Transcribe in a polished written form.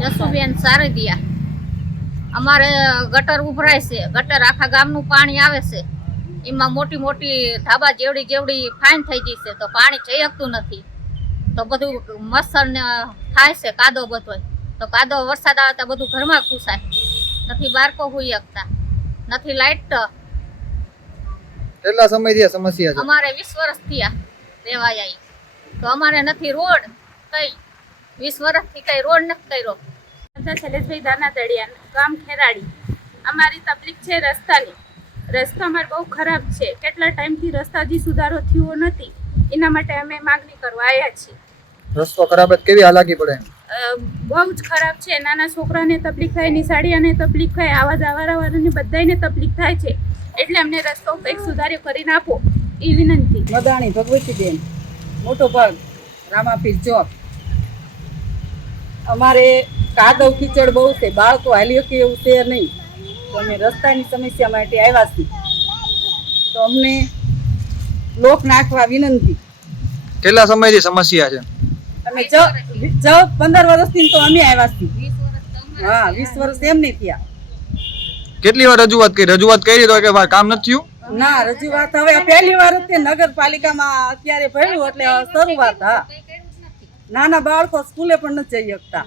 જસુબેન સારદિયા. અમારે ગટર ઉભરાય છે, ગટર આખા ગામનું પાણી આવે છે, એમાં મોટી મોટી ધાબા જેવડી ફાઈન થઈ ગઈ છે, તો પાણી જઈ શકતું નથી. તો બધું મચ્છર ને થાય છે, કાદો બધો, તો કાદો વરસાદ આવે તો બધું ઘરમાં ઘૂસાય, નથી બાળકો હોઈ શકતા, નથી લાઈટ. કેટલા સમયથી આ સમસ્યા છે? અમારે 20 વર્ષ થયા રેવાય આવી, તો અમારે નથી રોડ કઈ 20 વર્ષથી કઈ રોડ નથી કર્યો. શૈલેષભાઈ દાનાતળિયા, ગામ ખેરાડી. અમારી તકલીફ છે રસ્તાની. રસ્તો અમારે બહુ ખરાબ છે, કેટલા ટાઈમથી રસ્તા હજી સુધારો થયો નથી, એના માટે અમે માગણી કરવા આવ્યા છીએ. રસ્તો ખરાબ જ કેવી હાલાકી પડે? બહુ જ ખરાબ છે, નાના છોકરાને તકલીફ થાય, નિશાળીયાને તકલીફ થાય, આવા જવાવાળાને બધાને તકલીફ થાય છે, એટલે અમને રસ્તો કંઈક સુધારો કરીને આપો એ વિનંતી. મદાણી ભગવતીબેન, મોટો ભાગ રામાપીર ચોક. અમારે કાદવ કીચડ બહુ છે, બાળકો હાલ્યો કે એવું છે નહીં, તો અમે રસ્તાની સમસ્યા માટે આવ્યા છીએ, તો અમને લોક નાખવા વિનંતી. કેટલા સમયથી સમસ્યા છે? અમે 15 વર્ષથી તો અમે આવ્યા છીએ. હા, 20 વર્ષ એમ નહીં થયા. કેટલી વાર રજૂઆત કરી તો કે કામ નથી થયું? ના, રજૂઆત હવે પહેલી વાર જ તે નગરપાલિકામાં અત્યારે ભર્યું એટલે શરૂઆત. હા, નાના બાળકો સ્કૂલે પણ નથી જઈ શકતા.